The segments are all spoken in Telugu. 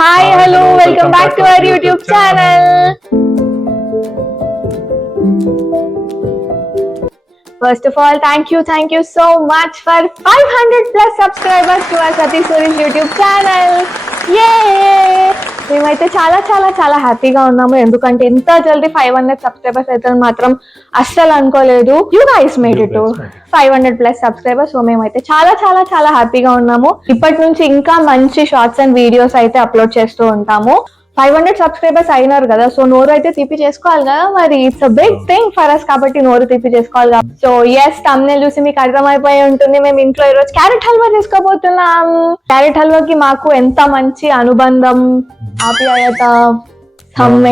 Hi, hello, welcome back to our YouTube channel. First of all, thank you so much for 500 plus subscribers to our Sati Suresh YouTube channel. Yay! మేమైతే చాలా హ్యాపీగా ఉన్నాము, ఎందుకంటే ఎంత జల్దీ 500 సబ్స్క్రైబర్స్ అయితే మాత్రం అస్సలు అనుకోలేదు. You guys made it to 500 plus subscribers. So మేమైతే చాలా హ్యాపీగా ఉన్నాము. ఇప్పటి నుంచి ఇంకా మంచి షార్ట్స్ అండ్ వీడియోస్ అయితే అప్లోడ్ చేస్తూ ఉంటాము. 500 సబ్స్క్రైబర్స్ అయినారు కదా, సో నోరు అయితే తీపి చేసుకోవాలి కదా, మరి it's a big thing for us, కాబట్టి నోరు తీపి చేసుకోవాలి కదా. సో ఎస్, థంబ్నెయిల్ చూసి మీకు అర్థమైపోయి ఉంటుంది, మేము ఇంట్లో ఈరోజు క్యారెట్ హల్వా చేసుకోబోతున్నాం. క్యారెట్ హల్వాకి మాకు ఎంత మంచి అనుబంధం, ఆప్యాయత,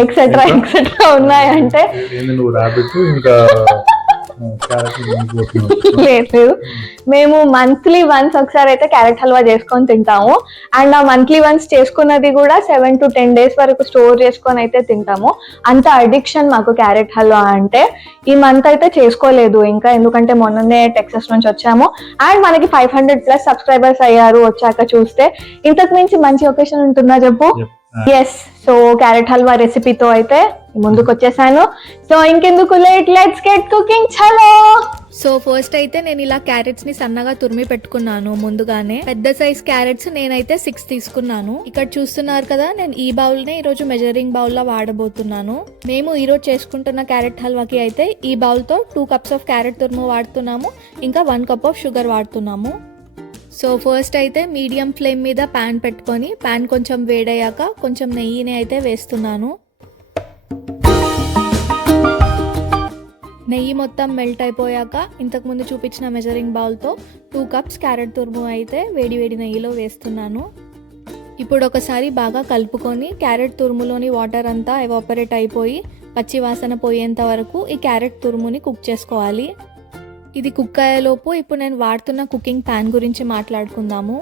ఎక్సెట్రా ఉన్నాయంటే లేదు, మేము మంత్లీ వన్స్ ఒకసారి అయితే క్యారెట్ హల్వా చేసుకొని తింటాము. అండ్ ఆ మంత్లీ వన్స్ చేసుకున్నది కూడా 7 to 10 days వరకు స్టోర్ చేసుకొని అయితే తింటాము. అంత అడిక్షన్ మాకు క్యారెట్ హల్వా అంటే. ఈ మంత్ అయితే చేసుకోలేదు ఇంకా, ఎందుకంటే మొన్ననే టెక్సస్ నుంచి వచ్చాము. అండ్ మనకి 500 ప్లస్ సబ్స్క్రైబర్స్ అయ్యారు వచ్చాక చూస్తే. ఇంతకు మించి మంచి ఒకేషన్ ఉంటుందా చెప్పు? ఎస్, సో క్యారెట్ హల్వా రెసిపీతో అయితే ముందుకు వచ్చేసాను. సో ఇంకెందుకు లేట్, లెట్స్ గెట్ కుకింగ్. చలో. సో ఫస్ట్ అయితే నేను ఇలా క్యారెట్స్ ని సన్నగా తురిమి పెట్టుకున్నాను ముందుగానే. పెద్ద సైజ్ క్యారెట్స్ నేనైతే 6 తీసుకున్నాను. ఇక్కడ చూస్తున్నారు కదా, నేను ఈ బౌల్ ని ఈరోజు మెజరింగ్ బౌల్ లా వాడబోతున్నాను. మేము ఈరోజు చేసుకుంటున్న క్యారెట్ హల్వాకి అయితే ఈ బౌల్ తో 2 cups ఆఫ్ క్యారెట్ తురుము వాడుతున్నాము, ఇంకా 1 cup ఆఫ్ షుగర్ వాడుతున్నాము. సో ఫస్ట్ అయితే మీడియం ఫ్లేమ్ మీద ప్యాన్ పెట్టుకొని, ప్యాన్ కొంచెం వేడయ్యాక కొంచెం నెయ్యిని అయితే వేస్తున్నాను. నెయ్యి మొత్తం మెల్ట్ అయిపోయాక ఇంతకుముందు చూపించిన మెజరింగ్ బౌల్తో 2 cups క్యారెట్ తురుము అయితే వేడి నెయ్యిలో వేస్తున్నాను. ఇప్పుడు ఒకసారి బాగా కలుపుకొని క్యారెట్ తురుములోని వాటర్ అంతా ఎవాపరేట్ అయిపోయి పచ్చి వాసన పోయేంత వరకు ఈ క్యారెట్ తురుముని కుక్ చేసుకోవాలి. ఇది కుక్ అయ్యేలోపు ఇప్పుడు నేను వాడుతున్న కుకింగ్ ప్యాన్ గురించి మాట్లాడుకుందాము.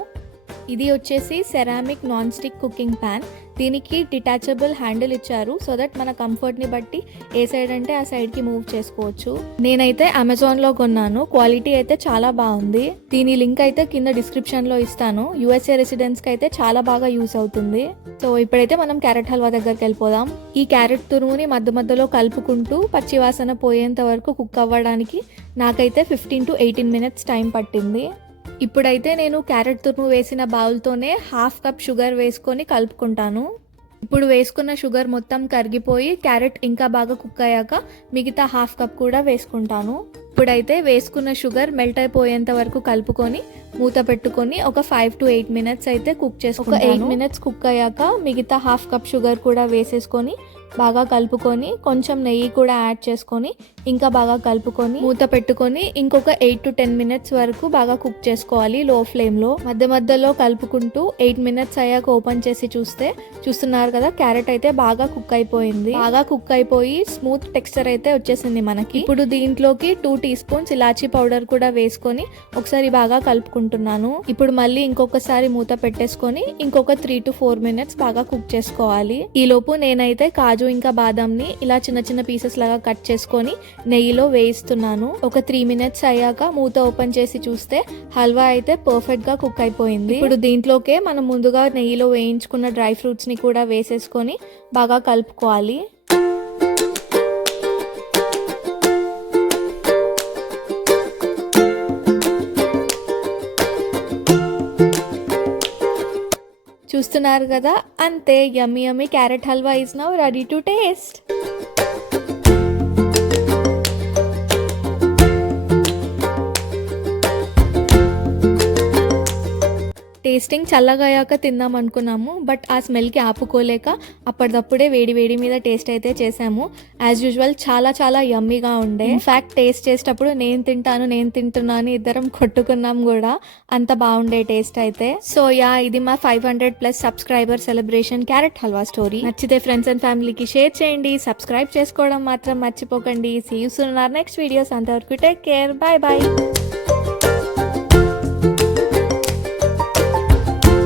ఇది వచ్చేసి ceramic non stick cooking pan. దీనికి డిటాచబుల్ హ్యాండిల్ ఇచ్చారు, సో దట్ మన కంఫర్ట్ని బట్టి ఏ సైడ్ అంటే ఆ సైడ్కి మూవ్ చేసుకోవచ్చు. నేనైతే అమెజాన్లో కొన్నాను, క్వాలిటీ అయితే చాలా బాగుంది. దీని లింక్ అయితే కింద డిస్క్రిప్షన్లో ఇస్తాను. USA రెసిడెంట్స్కి అయితే చాలా బాగా యూస్ అవుతుంది. సో ఇప్పుడైతే మనం క్యారెట్ హల్వా దగ్గరికి వెళ్ళిపోదాం. ఈ క్యారెట్ తురుముని మధ్యలో కలుపుకుంటూ పచ్చివాసన పోయేంత వరకు కుక్ అవ్వడానికి నాకైతే 15 to 18 minutes టైం పట్టింది. ఇప్పుడైతే నేను క్యారెట్ తురుము వేసిన బౌల్తోనే 1/2 cup షుగర్ వేసుకొని కలుపుకుంటాను. ఇప్పుడు వేసుకున్న షుగర్ మొత్తం కరిగిపోయి క్యారెట్ ఇంకా బాగా కుక్ అయ్యాక మిగతా 1/2 cup కూడా వేసుకుంటాను. ఇప్పుడైతే వేసుకున్న షుగర్ మెల్ట్ అయిపోయేంత వరకు కలుపుకొని మూత పెట్టుకొని ఒక 5 to 8 minutes అయితే కుక్ చేసుకుంటాను. ఒక 8 minutes కుక్ అయ్యాక మిగతా 1/2 cup షుగర్ కూడా వేసేసుకొని బాగా కలుపుకొని కొంచెం నెయ్యి కూడా యాడ్ చేసుకొని ఇంకా బాగా కలుపుకొని మూత పెట్టుకొని ఇంకొక 8 to 10 minutes వరకు బాగా కుక్ చేసుకోవాలి లో ఫ్లేమ్లో. మధ్యలో కలుపుకుంటూ 8 minutes అయ్యాక ఓపెన్ చేసి చూస్తున్నారు కదా, క్యారెట్ అయితే బాగా కుక్ అయిపోయింది. బాగా కుక్ అయిపోయి స్మూత్ టెక్స్చర్ అయితే వచ్చేసింది మనకి. ఇప్పుడు దీంట్లోకి 2 teaspoons ఇలాచీ పౌడర్ కూడా వేసుకొని ఒకసారి బాగా కలుపుకుంటున్నాను. ఇప్పుడు మళ్ళీ ఇంకొకసారి మూత పెట్టేసుకొని ఇంకొక 3 to 4 minutes బాగా కుక్ చేసుకోవాలి. ఈ లోపు నేనైతే కాజు ఇంకా బాదాంని ఇలా చిన్న పీసెస్ లాగా కట్ చేసుకొని నెయ్యిలో వేయిస్తున్నాను. ఒక 3 minutes అయ్యాక మూత ఓపెన్ చేసి చూస్తే హల్వా అయితే పర్ఫెక్ట్ గా కుక్ అయిపోయింది. ఇప్పుడు దీంట్లోకే మనం ముందుగా నెయ్యిలో వేయించుకున్న డ్రై ఫ్రూట్స్ ని కూడా వేసేసుకొని బాగా కలుపుకోవాలి. చూస్తున్నారు కదా, అంతే, yummy carrot halwa is now ready to taste. Tasting చల్లగా అయ్యాక తిందాం అనుకున్నాము, బట్ ఆ స్మెల్కి ఆపుకోలేక అప్పటిదప్పుడే వేడి మీద టేస్ట్ అయితే చేసాము. యాజ్ యూజువల్ చాలా యమ్మీగా ఉండే. ఇన్ఫ్యాక్ట్ టేస్ట్ చేసేటప్పుడు నేను తింటున్నాను ఇద్దరం కొట్టుకున్నాం కూడా, అంత బాగుండే టేస్ట్ అయితే. సో యా, ఇది మా 500 ప్లస్ subscriber celebration carrot halwa story. నచ్చితే ఫ్రెండ్స్ అండ్ ఫ్యామిలీకి షేర్ చేయండి, సబ్స్క్రైబ్ చేసుకోవడం మాత్రం మర్చిపోకండి. See you soon in our next videos. అంతవరకు టేక్ కేర్, బై.